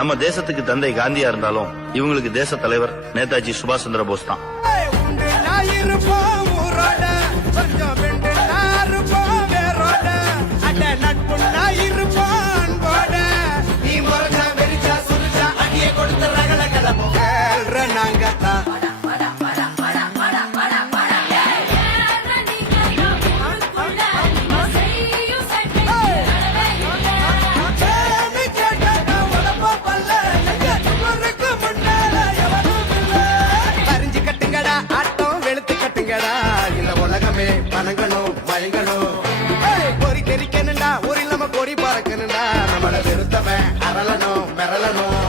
நம்ம தேசத்துக்கு தந்தை காந்தியா இருந்தாலும் இவங்களுக்கு தேச தலைவர் நேதாஜி சுபாஷ் சந்திர போஸ் தான். பணங்களும் மயங்களும் பொறி தெரிக்கணுண்டா ஒரு இல்லாம கொடி பறக்கணுண்டா நம்மள வெறுத்தவன் அரளணும் மிரளணும்